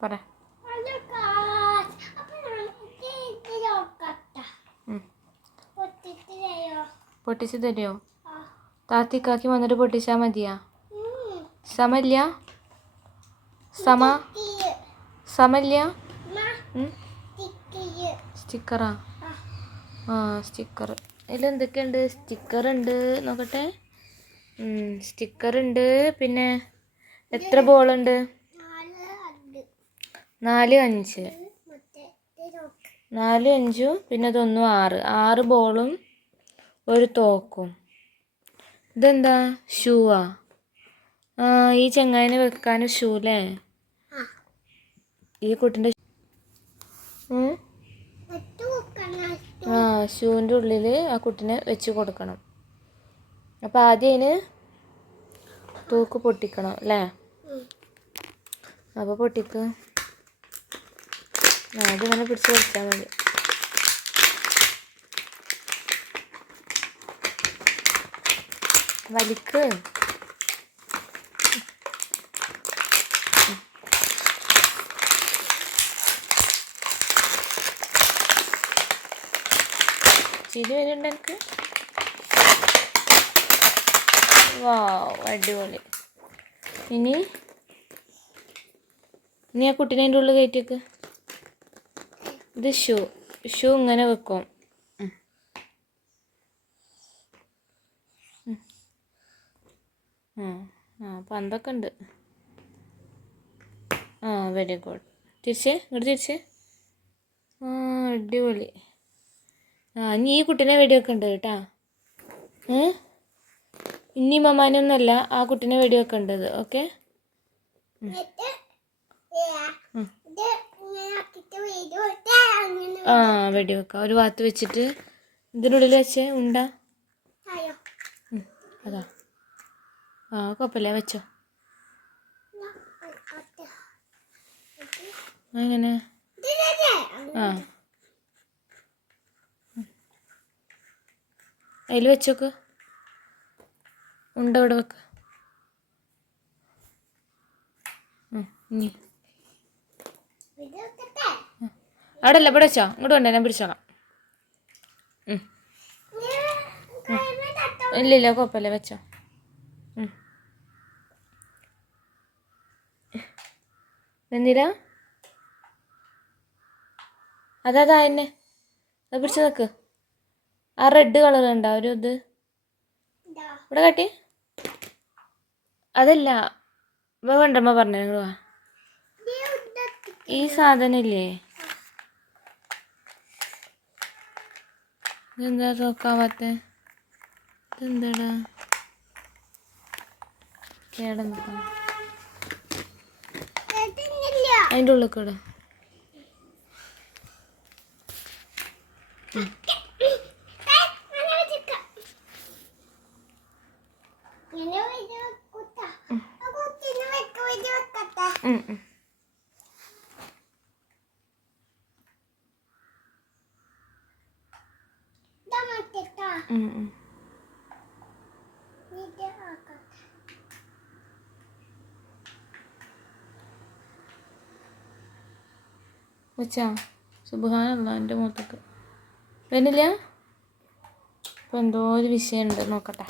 പറ. പൊട്ടിച്ചു തരുമോ പൊട്ടിച്ച് താത്തിക്കാക്കി വന്നിട്ട് പൊട്ടിച്ചാൽ മതിയാ. സമല്ല സമ. സമല്ല. സ്റ്റിക്കറാ? ആ. സ്റ്റിക്കർ ഇതിൽ എന്തൊക്കെയുണ്ട് സ്റ്റിക്കർ ഉണ്ട് നോക്കട്ടെ. സ്റ്റിക്കർ ഉണ്ട് പിന്നെ എത്ര ബോളുണ്ട്. നാല് അഞ്ച്. നാല് അഞ്ചും പിന്നെ ഇതൊന്നും ആറ് ആറ് ബോളും ഒരു തോക്കും ഇതെന്താ ഷൂവാ ആ ഈ ചെങ്ങായിനെ വെക്കാൻ ഷൂ അല്ലേ. ഈ കുട്ടിന്റെ. ആ ഷൂവിന്റെ ഉള്ളിൽ ആ കുട്ടിനെ വെച്ച് കൊടുക്കണം അപ്പോൾ ആദ്യം അതിന് തൂക്ക് പൊട്ടിക്കണം അല്ലേ. അപ്പോൾ പൊട്ടിക്ക് തന്നെ പിടിച്ച് കൊടുത്താൽ മതി. വലിക്ക്. ചിരി വരുന്നുണ്ട് എനിക്ക്. വാ അടിപൊളി. ഇനി ഇനി ആ കുട്ടീനെ അതിന്റെ ഉള്ളിൽ കയറ്റിയേക്ക്. ഇത് ഷൂ ഷൂ ഇങ്ങനെ വെക്കും. ആ പന്തൊക്കെ ഉണ്ട്? ആ വെരി ഗുഡ് തിരിച്ചേ ഇങ്ങോട്ട് തിരിച്ചേ. ആ അടിപൊളി. ആ ഇനി ഈ കുട്ടീനെ വെടിവെക്കുന്നുണ്ട് കേട്ടാ. ഏ? ഇനി മമാനൊന്നല്ല ആ കുട്ടീനെ വെടിവെക്കേണ്ടത് ഓക്കെ? എന്നിട്ട് വെടി വെക്കാം. ആ ഒരു ഭാഗത്ത് വെച്ചിട്ട് ഇതിനുള്ളിൽ വെച്ചേ ഉണ്ട? അതാ. ആ കുഴപ്പമില്ല വെച്ചോ. അങ്ങനെ? ആ. അതിൽ വെച്ചോക്ക്. ഉണ്ട ഇവിടെ വെക്ക. ഇനി? അവിടെ അല്ല ഇവിടെ വെച്ചോ. ഇങ്ങോട്ട് കൊണ്ടേ ഞാൻ പിടിച്ചോളാം. ഇല്ല ഇല്ല കുഴപ്പമില്ല വെച്ചോ. എന്തിനാ? അതാ അതാ എന്നെ. അത് പിടിച്ച് നിൽക്ക് ആ റെഡ് കളർ ഉണ്ടോ ഒരു ഇത്. ഇവിടെ കാട്ടി. അതല്ല. വേണ്ടമ്മ പറഞ്ഞു നിങ്ങൾ വാ. ഈ സാധനം ഇല്ലേ ഇതെന്താ തോക്കാവാത്ത ഇതെന്താടാ? കേട. അതിന്റെ ഉള്ളിൽ കൂടെ. ഏയ്, വെച്ചാ സുബാനുള്ള എന്റെ മുഖത്തൊക്കെ. വരുന്നില്ല ഇപ്പം എന്തോ ഒരു വിഷയമുണ്ട് നോക്കട്ടെ.